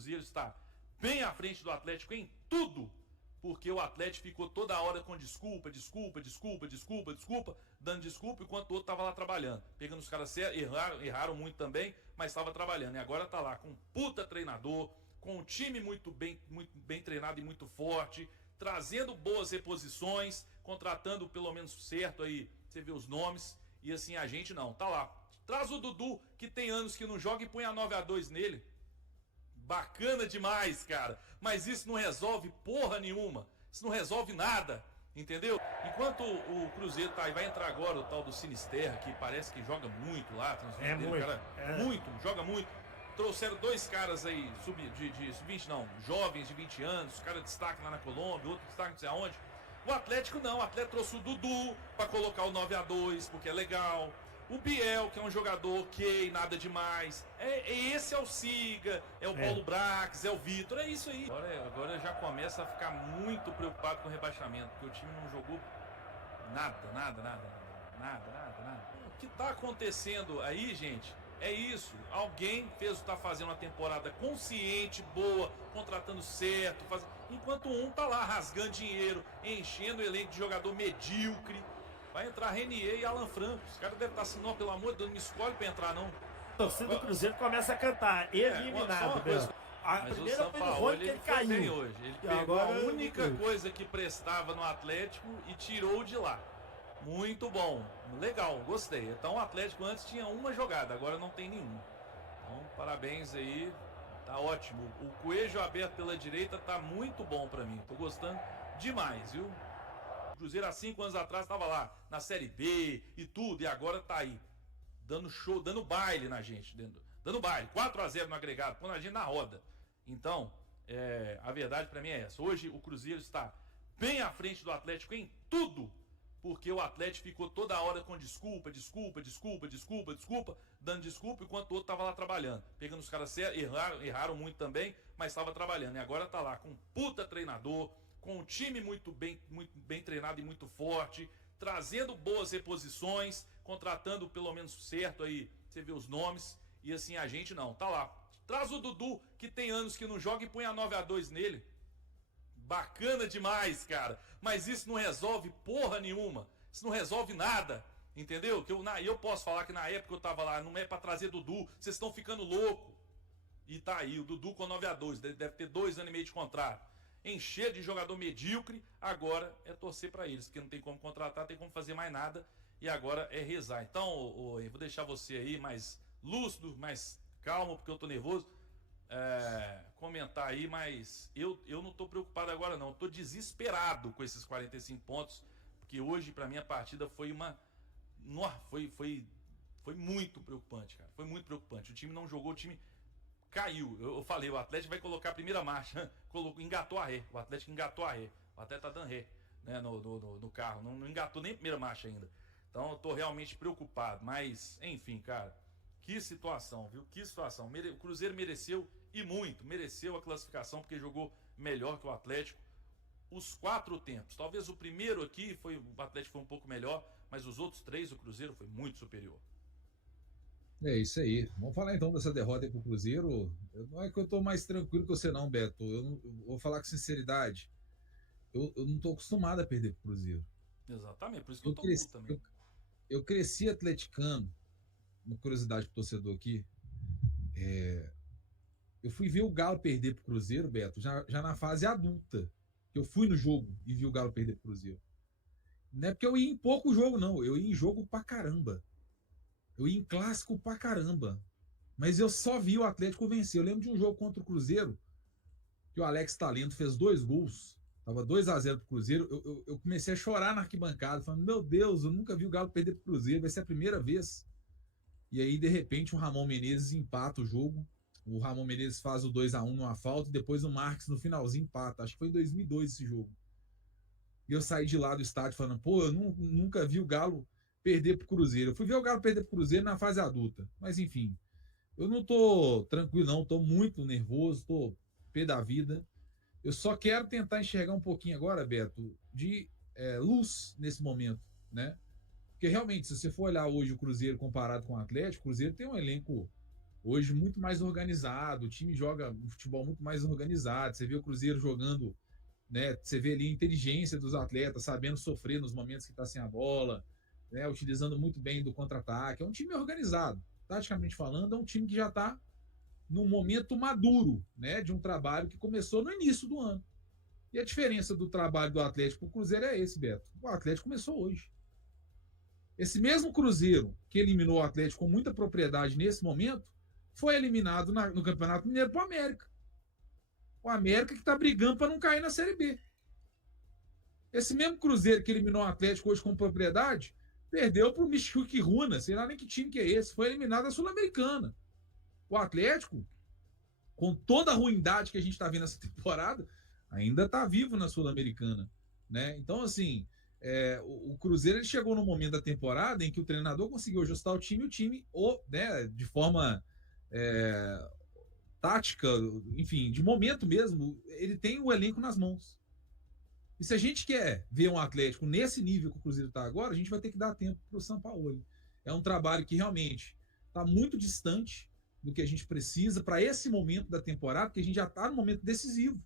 Cruzeiro está bem à frente do Atlético em tudo, porque o Atlético ficou toda hora com desculpa, dando desculpa, enquanto o outro estava lá trabalhando. Pegando os caras certos, erraram muito também, mas estava trabalhando. E agora está lá com um puta treinador, com um time muito bem treinado e muito forte, trazendo boas reposições, contratando pelo menos certo aí, você vê os nomes, e assim a gente não, tá lá. Traz o Dudu, que tem anos que não joga, e põe a 9-2 nele. Bacana demais, cara. Mas isso não resolve porra nenhuma. Isso não resolve nada, entendeu? Enquanto o Cruzeiro tá aí, vai entrar agora o tal do Sinisterra, que parece que joga muito lá. Joga muito. Trouxeram dois caras aí, sub-20 não, jovens de 20 anos, os caras destaque lá na Colômbia, outro destaque não sei aonde. O Atlético não, o Atlético trouxe o Dudu pra colocar o 9-2, porque é legal. O Biel, que é um jogador ok, nada demais. Esse é o Siga, é o Paulo Brax, é o Vitor, é isso aí. Agora já começa a ficar muito preocupado com o rebaixamento, porque o time não jogou nada. O que tá acontecendo aí, gente, é isso. Alguém tá fazendo uma temporada consciente, boa, contratando certo, enquanto um tá lá rasgando dinheiro, enchendo o elenco de jogador medíocre. Vai entrar Renier e Alan Franco. Os caras devem estar assim, não, pelo amor de Deus, não me escolhe pra entrar, não. A torcida do Cruzeiro começa a cantar, eliminado, A mas primeira o foi São no Paulo, Rony que ele caiu. Bem hoje. Ele pegou a única coisa que prestava no Atlético e tirou de lá. Muito bom, legal, gostei. Então o Atlético antes tinha uma jogada, agora não tem nenhuma. Então parabéns aí, tá ótimo. O Coelho aberto pela direita tá muito bom pra mim, tô gostando demais, viu? O Cruzeiro há 5 anos atrás estava lá na Série B e tudo, e agora tá aí, dando show, dando baile na gente, dando baile, 4-0 no agregado, pondo a gente na roda. Então, a verdade pra mim é essa. Hoje o Cruzeiro está bem à frente do Atlético em tudo, porque o Atlético ficou toda hora com desculpa, dando desculpa, enquanto o outro estava lá trabalhando. Pegando os caras certos, erraram muito também, mas estava trabalhando. E agora tá lá com um puta treinador, com um time muito bem treinado e muito forte, trazendo boas reposições, contratando pelo menos certo aí, você vê os nomes, e assim a gente não, tá lá. Traz o Dudu, que tem anos que não joga, e põe a 9-2 nele. Bacana demais, cara. Mas isso não resolve porra nenhuma. Isso não resolve nada, entendeu? Eu posso falar que na época que eu tava lá, não é pra trazer Dudu, vocês estão ficando louco. E tá aí, o Dudu com 9-2, deve ter 2 anos e meio de contrato. Encher de jogador medíocre, agora é torcer pra eles, porque não tem como contratar, tem como fazer mais nada, e agora é rezar. Então, vou deixar você aí mais lúcido, mais calmo, porque eu tô nervoso. Comentar aí, mas eu não tô preocupado agora não, eu tô desesperado com esses 45 pontos, porque hoje pra mim a partida foi foi muito preocupante, cara, foi muito preocupante. O time não jogou, o time caiu. Eu falei, o Atlético vai colocar a primeira marcha, engatou a ré, o Atlético engatou a ré, o Atlético tá dando ré, né, no carro, não engatou nem a primeira marcha ainda. Então eu tô realmente preocupado, mas enfim, cara, que situação, viu? Que situação. O Cruzeiro mereceu e muito, mereceu a classificação porque jogou melhor que o Atlético. Os 4 tempos, talvez o primeiro aqui o Atlético foi um pouco melhor, mas os outros 3 o Cruzeiro foi muito superior. É isso aí. Vamos falar então dessa derrota aí pro Cruzeiro. Não é que eu tô mais tranquilo que você não, Beto. Eu vou falar com sinceridade. Eu não tô acostumado a perder pro Cruzeiro. Exatamente, por isso que eu tô puto também. Eu cresci atleticano. Uma curiosidade pro torcedor aqui. Eu fui ver o Galo perder pro Cruzeiro, Beto, já na fase adulta. Eu fui no jogo e vi o Galo perder pro Cruzeiro. Não é porque eu ia em pouco jogo, não. Eu ia em jogo pra caramba. Eu ia em clássico pra caramba. Mas eu só vi o Atlético vencer. Eu lembro de um jogo contra o Cruzeiro, que o Alex Talento fez 2 gols. Tava 2-0 pro Cruzeiro. Eu comecei a chorar na arquibancada, falando, meu Deus, eu nunca vi o Galo perder pro Cruzeiro, vai ser a primeira vez. E aí, de repente, o Ramon Menezes empata o jogo. O Ramon Menezes faz o 2-1 numa falta, e depois o Marques no finalzinho empata. Acho que foi em 2002 esse jogo. E eu saí de lá do estádio falando, pô, eu nunca vi o Galo perder pro Cruzeiro. Eu fui ver o Galo perder pro Cruzeiro na fase adulta. Mas, enfim, eu não tô tranquilo, não. Tô muito nervoso, tô pé da vida. Eu só quero tentar enxergar um pouquinho agora, Beto, de luz nesse momento, né? Porque, realmente, se você for olhar hoje o Cruzeiro comparado com o Atlético, o Cruzeiro tem um elenco Hoje muito mais organizado, o time joga um futebol muito mais organizado. Você vê o Cruzeiro jogando, né? Você vê ali a inteligência dos atletas, sabendo sofrer nos momentos que está sem a bola, né? Utilizando muito bem do contra-ataque. É um time organizado. Taticamente falando, é um time que já está num momento maduro, né? De um trabalho que começou no início do ano. E a diferença do trabalho do Atlético para o Cruzeiro é esse, Beto. O Atlético começou hoje. Esse mesmo Cruzeiro que eliminou o Atlético com muita propriedade nesse momento foi eliminado no Campeonato Mineiro para o América. O América que está brigando para não cair na Série B. Esse mesmo Cruzeiro que eliminou o Atlético hoje com propriedade perdeu para o Michuque Runa, sei lá nem que time que é esse, foi eliminado da Sul-Americana. O Atlético, com toda a ruindade que a gente está vendo nessa temporada, ainda está vivo na Sul-Americana, né? Então, assim, o Cruzeiro ele chegou no momento da temporada em que o treinador conseguiu ajustar o time, né, de forma tática, enfim, de momento mesmo, ele tem o elenco nas mãos. E se a gente quer ver um Atlético nesse nível que o Cruzeiro está agora, a gente vai ter que dar tempo para o Sampaoli. É um trabalho que realmente está muito distante do que a gente precisa para esse momento da temporada, porque a gente já está no momento decisivo.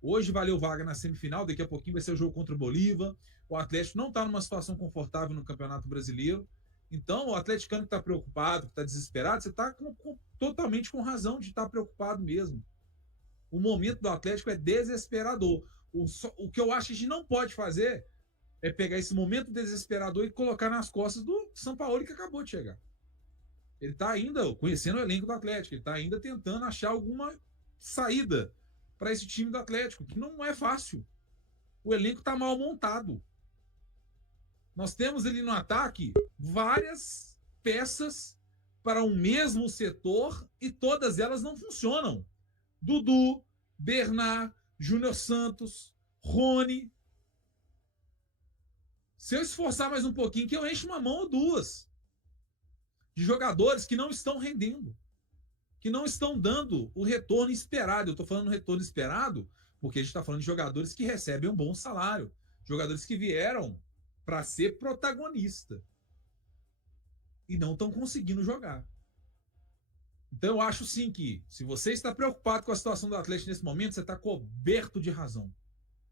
Hoje valeu vaga na semifinal, daqui a pouquinho vai ser o jogo contra o Bolívar. O Atlético não está numa situação confortável no Campeonato Brasileiro. Então, o atleticano que está preocupado, que está desesperado, você está totalmente com razão de estar preocupado mesmo. O momento do Atlético é desesperador. O que eu acho que a gente não pode fazer é pegar esse momento desesperador e colocar nas costas do Sampaoli, que acabou de chegar. Ele está ainda conhecendo o elenco do Atlético, ele está ainda tentando achar alguma saída para esse time do Atlético, que não é fácil. O elenco está mal montado. Nós temos ali no ataque várias peças para um mesmo setor e todas elas não funcionam. Dudu, Bernard, Júnior Santos, Rony. Se eu esforçar mais um pouquinho, que eu encho uma mão ou duas de jogadores que não estão rendendo, que não estão dando o retorno esperado. Eu estou falando retorno esperado porque a gente está falando de jogadores que recebem um bom salário, jogadores que vieram para ser protagonista e não estão conseguindo jogar. Então eu acho sim que, se você está preocupado com a situação do Atlético nesse momento, você está coberto de razão.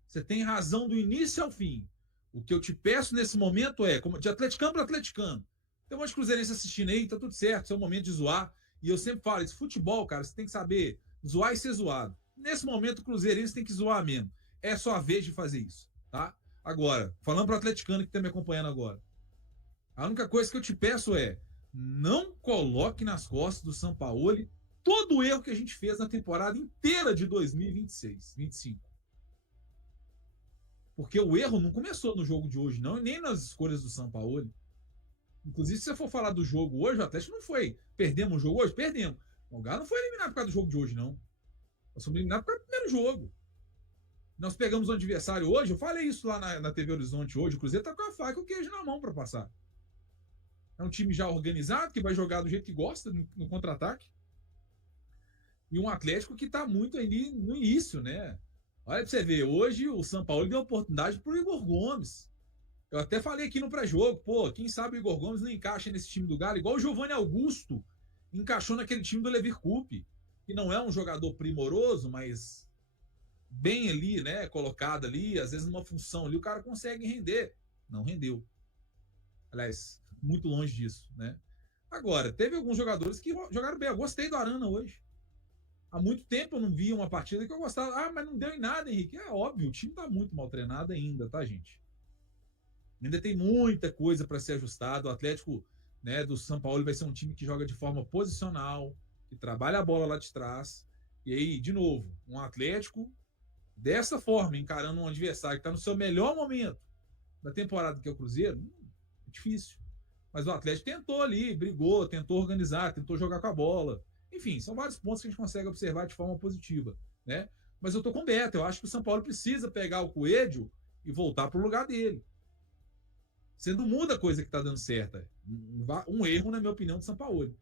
Você tem razão do início ao fim. O que eu te peço nesse momento é, de atleticano para atleticano, tem um monte de cruzeirense assistindo aí, tá tudo certo, é o momento de zoar. E eu sempre falo, esse futebol, cara, você tem que saber zoar e ser zoado. Nesse momento, o cruzeirense tem que zoar mesmo. É só a vez de fazer isso, tá? Agora, falando para o atleticano que está me acompanhando agora, a única coisa que eu te peço é, não coloque nas costas do Sampaoli todo o erro que a gente fez na temporada inteira de 2026, 25. Porque o erro não começou no jogo de hoje, não, e nem nas escolhas do Sampaoli. Inclusive, se você for falar do jogo hoje, o Atlético não foi. Perdemos o jogo hoje? Perdemos. O Galo não foi eliminado por causa do jogo de hoje, não. Nós fomos eliminados por causa do primeiro jogo. Nós pegamos um adversário hoje, eu falei isso lá na TV Horizonte hoje, o Cruzeiro tá com a faca e o queijo na mão para passar. É um time já organizado, que vai jogar do jeito que gosta, no contra-ataque. E um Atlético que está muito ali no início, né? Olha pra você ver, hoje o Sampaoli deu oportunidade pro Igor Gomes. Eu até falei aqui no pré-jogo, pô, quem sabe o Igor Gomes não encaixa nesse time do Galo, igual o Giovanni Augusto encaixou naquele time do Levir Coupe, que não é um jogador primoroso, mas bem ali, né, colocado ali, às vezes numa função ali, o cara consegue render. Não rendeu. Aliás, muito longe disso, né? Agora, teve alguns jogadores que jogaram bem. Eu gostei do Arana hoje. Há muito tempo eu não via uma partida que eu gostava. Ah, mas não deu em nada, Henrique. É óbvio, o time tá muito mal treinado ainda, tá, gente? Ainda tem muita coisa para ser ajustado. O Atlético, né, do Sampaoli vai ser um time que joga de forma posicional, que trabalha a bola lá de trás. E aí, de novo, um Atlético dessa forma, encarando um adversário que está no seu melhor momento da temporada, que é o Cruzeiro, é difícil. Mas o Atlético tentou ali, brigou, tentou organizar, tentou jogar com a bola. Enfim, são vários pontos que a gente consegue observar de forma positiva, né? Mas eu tô com o Beto, eu acho que o São Paulo precisa pegar o Coelho e voltar para o lugar dele. Você não muda a coisa que está dando certa. Um erro, na minha opinião, do São Paulo.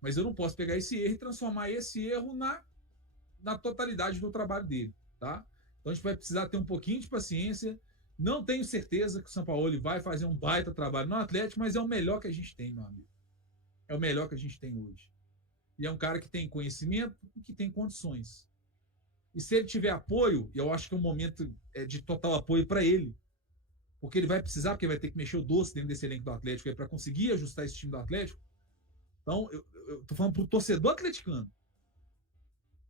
Mas eu não posso pegar esse erro e transformar esse erro na totalidade do trabalho dele, tá? Então a gente vai precisar ter um pouquinho de paciência. Não tenho certeza que o São Paulo vai fazer um baita trabalho no Atlético, mas é o melhor que a gente tem, meu amigo. É o melhor que a gente tem hoje. E é um cara que tem conhecimento e que tem condições. E se ele tiver apoio, eu acho que é um momento de total apoio para ele. Porque ele vai precisar, porque vai ter que mexer o doce dentro desse elenco do Atlético para conseguir ajustar esse time do Atlético. Então, eu tô falando pro torcedor atleticano.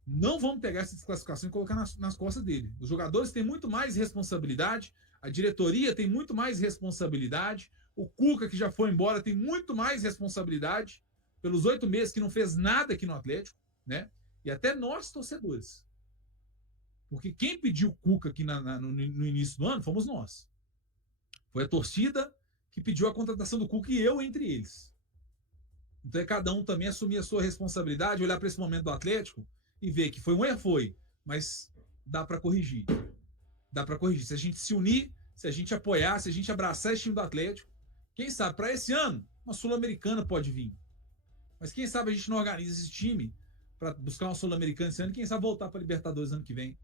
Não vamos pegar essa desclassificação e colocar nas costas dele. Os jogadores têm muito mais responsabilidade, a diretoria tem muito mais responsabilidade, o Cuca, que já foi embora, tem muito mais responsabilidade pelos 8 meses que não fez nada aqui no Atlético, né? E até nós, torcedores. Porque quem pediu o Cuca aqui no início do ano fomos nós. Foi a torcida que pediu a contratação do Cuca e eu entre eles. Então é cada um também assumir a sua responsabilidade, olhar para esse momento do Atlético e ver que foi um erro, mas dá para corrigir. Dá para corrigir. Se a gente se unir, se a gente apoiar, se a gente abraçar esse time do Atlético, quem sabe, para esse ano, uma Sul-Americana pode vir. Mas quem sabe a gente não organiza esse time para buscar uma Sul-Americana esse ano e quem sabe voltar para a Libertadores ano que vem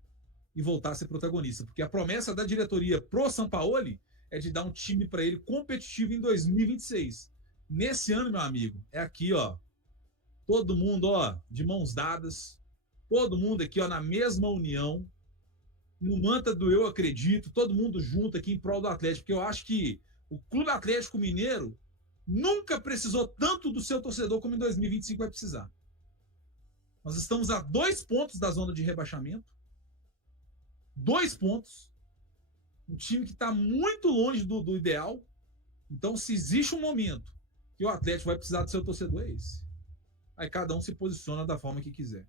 e voltar a ser protagonista. Porque a promessa da diretoria pro Sampaoli é de dar um time para ele competitivo em 2026. Nesse ano, meu amigo, é aqui, ó. Todo mundo, ó, de mãos dadas. Todo mundo aqui, ó, na mesma união. No mantra do eu acredito. Todo mundo junto aqui em prol do Atlético. Porque eu acho que o Clube Atlético Mineiro nunca precisou tanto do seu torcedor como em 2025 vai precisar. Nós estamos a 2 pontos da zona de rebaixamento. 2 pontos. Um time que está muito longe do ideal. Então, se existe um momento que o Atlético vai precisar do seu torcedor, é esse. Aí cada um se posiciona da forma que quiser.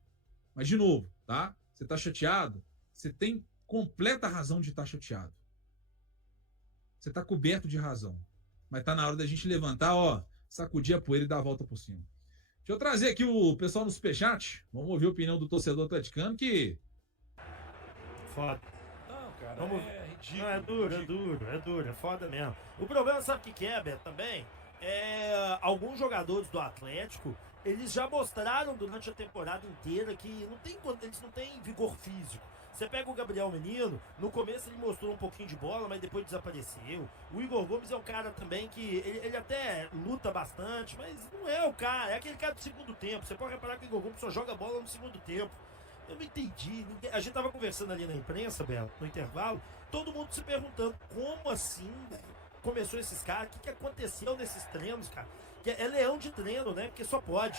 Mas, de novo, tá? Você está chateado? Você tem completa razão de estar chateado. Você está coberto de razão. Mas tá na hora da gente levantar, ó, sacudir a poeira e dar a volta por cima. Deixa eu trazer aqui o pessoal no superchat. Vamos ouvir a opinião do torcedor atleticano que... Foda. Não, cara, Vamos... é ridículo. Não, é duro, é foda mesmo. O problema, sabe o que é, Beto, também? Alguns jogadores do Atlético, eles já mostraram durante a temporada inteira que eles não têm vigor físico. Você pega o Gabriel Menino, no começo ele mostrou um pouquinho de bola, mas depois desapareceu. O Igor Gomes é um cara também que ele até luta bastante, mas não é o cara, é aquele cara do segundo tempo. Você pode reparar que o Igor Gomes só joga bola no segundo tempo. Eu não entendi. A gente tava conversando ali na imprensa, Belo, no intervalo, todo mundo se perguntando como assim, né? Começou esses caras, o que aconteceu nesses treinos, cara? Que é leão de treino, né? Porque só pode.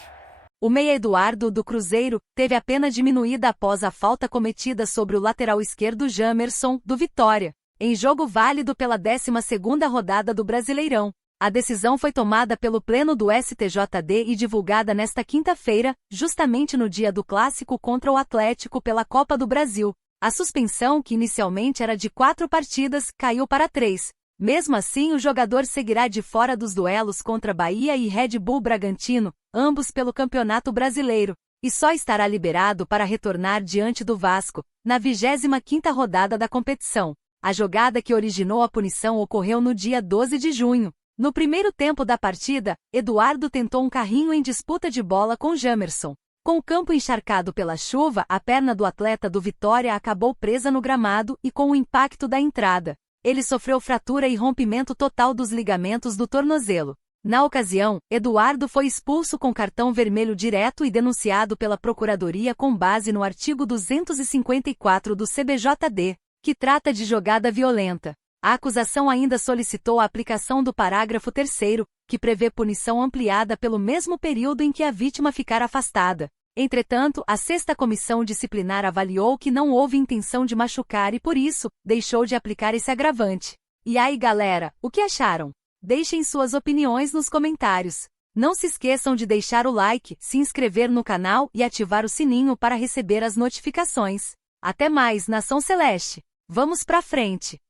O meia Eduardo do Cruzeiro teve a pena diminuída após a falta cometida sobre o lateral esquerdo Jamerson, do Vitória, em jogo válido pela 12ª rodada do Brasileirão. A decisão foi tomada pelo Pleno do STJD e divulgada nesta quinta-feira, justamente no dia do clássico contra o Atlético pela Copa do Brasil. A suspensão, que inicialmente era de 4 partidas, caiu para 3. Mesmo assim, o jogador seguirá de fora dos duelos contra Bahia e Red Bull Bragantino, ambos pelo Campeonato Brasileiro, e só estará liberado para retornar diante do Vasco, na 25ª rodada da competição. A jogada que originou a punição ocorreu no dia 12 de junho. No primeiro tempo da partida, Eduardo tentou um carrinho em disputa de bola com Jamerson. Com o campo encharcado pela chuva, a perna do atleta do Vitória acabou presa no gramado e com o impacto da entrada, ele sofreu fratura e rompimento total dos ligamentos do tornozelo. Na ocasião, Eduardo foi expulso com cartão vermelho direto e denunciado pela Procuradoria com base no artigo 254 do CBJD, que trata de jogada violenta. A acusação ainda solicitou a aplicação do parágrafo 3º, que prevê punição ampliada pelo mesmo período em que a vítima ficar afastada. Entretanto, a 6ª Comissão Disciplinar avaliou que não houve intenção de machucar e, por isso, deixou de aplicar esse agravante. E aí, galera, o que acharam? Deixem suas opiniões nos comentários. Não se esqueçam de deixar o like, se inscrever no canal e ativar o sininho para receber as notificações. Até mais, Nação Celeste! Vamos pra frente!